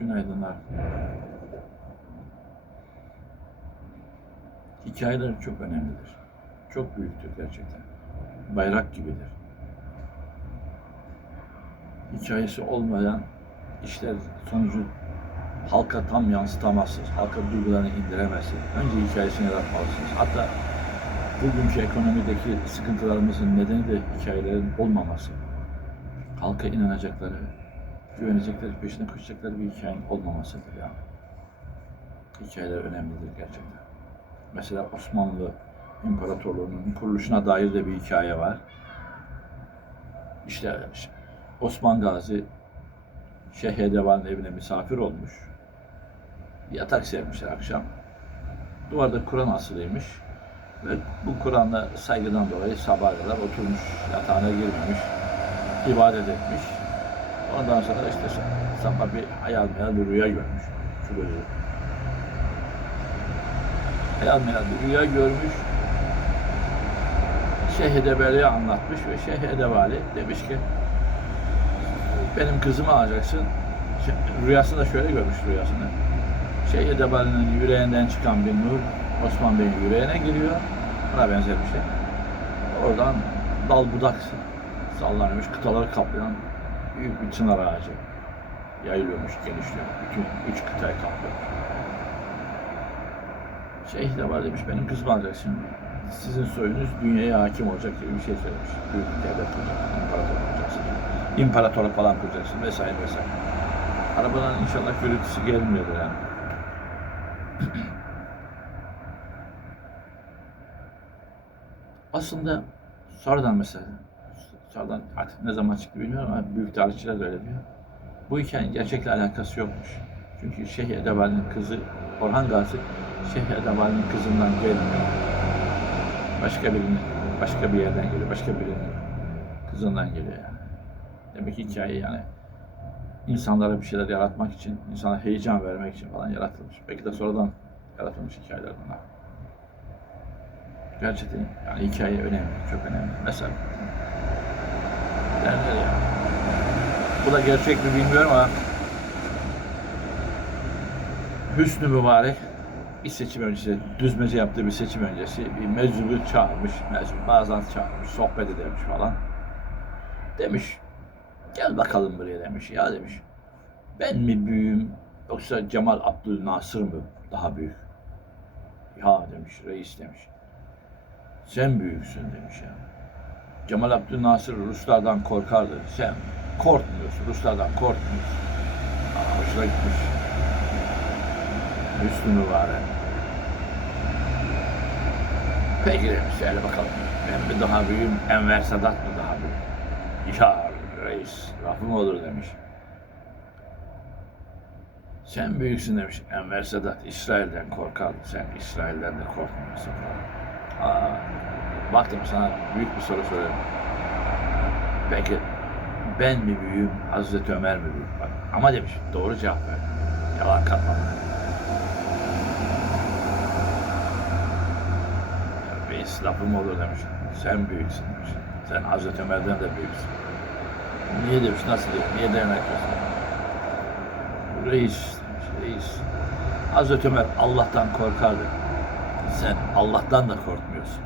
Günaydınlar. Hikayeler çok önemlidir. Çok büyüktür gerçekten. Bayrak gibidir. Hikayesi olmayan işler sonucu halka tam yansıtamazsınız. Halka duygularını indiremezsiniz. Önce hikayesini yaratmalısınız. Hatta bugünkü ekonomideki sıkıntılarımızın nedeni de hikayelerin olmaması. Halka inanacakları, güvenecekleri, peşine koşacakları bir hikayenin olmamasıdır yani. Hikayeler önemlidir gerçekten. Mesela Osmanlı İmparatorluğu'nun kuruluşuna dair de bir hikaye var. İşte Osman Gazi Şeyh Edevan'ın evine misafir olmuş. Yatak sermişler akşam. Duvarda Kur'an asılıymış. Ve bu Kur'an'la saygıdan dolayı sabaha kadar oturmuş, yatağına girmemiş, ibadet etmiş. Ondan sonra işte sabah bir hayal meyal bir rüya görmüş. Şu böyle hayal meyal bir rüya görmüş. Şeyh Edebali'ye anlatmış ve Şeyh Edebali demiş ki benim kızımı alacaksın. Şey- Rüyasında şöyle görmüş rüyasını. Şeyh Edebali'nin yüreğinden çıkan bir nur Osman Bey'in yüreğine giriyor. Buna benzer bir şey. Oradan dal budak sallanmış, kıtaları kaplayan büyük bir çınar ağacı yayılıyormuş, genişliyor. Bütün üç kıtayı kaplıyor. Şeyh de var demiş, benim kızımı alacaksın. Sizin soyunuz dünyaya hakim olacak gibi bir şey söylemiş. Büyük bir devlet kuracaksın, imparator kuracaksın. İmparatorluk falan kuracaksın vesaire vesaire. Arabadan inşallah gürültüsü gelmiyordur yani. Aslında sonradan mesela, sonradan artık ne zaman çıktı bilmiyorum ama büyük tarihçiler de öyle diyor. Bu hikayenin gerçekle alakası yokmuş. Çünkü Şeyh Edebali'nin kızı Orhan Gazi, Şeyh Edebali'nin kızından gelmiyor. Başka birinin, başka bir yerden geliyor, başka birinin kızından geliyor yani. Demek ki hikaye yani insanlara bir şeyler yaratmak için, insana heyecan vermek için falan yaratılmış. Belki de sonradan yaratılmış hikayeler bunlar. Gerçekten yani hikaye önemli, çok önemli. Mesela derler ya, bu da gerçek mi bilmiyorum ama Hüsnü Mübarek bir seçim öncesi, düzmece yaptığı bir seçim öncesi bir meczubu çağırmış, meczup bazen çağırmış, sohbet edermiş falan. Demiş, gel bakalım buraya demiş, ya demiş. Ben mi büyüğüm yoksa Cemal Abdülnasır mı daha büyük? Ya demiş, reis demiş. Sen büyüksün demiş ya. Cemal Abdülnasır Ruslardan korkardı. Sen korkmuyorsun, Ruslardan korkmuyorsun. Aa, hoşuna gitmiş. Hüsnü mübarek. Peki demiş, söyle bakalım. Ben mi daha büyüğüm, Enver Sadat mı daha büyük? Ya reis, lafım olur demiş. Sen büyüksün demiş. Enver Sedat İsrail'den korkardı. Sen İsrail'den de korkmuyorsun falan. Aa, baktım sana büyük bir soru soruyorum. Peki ben mi büyüğüm, Hazreti Ömer mi büyük? Bak, ama demiş doğru cevap ver. Yalan katma. Ya, Reis lafım olur demiş. Sen büyüksün demiş. Sen Hazreti Ömer'den de büyüksün. Niye demiş, nasıl demiş, niye dayanakıyorsun? Reis demiş, reis. Hazreti Ömer Allah'tan korkardı. Sen Allah'tan da korkmuyorsun.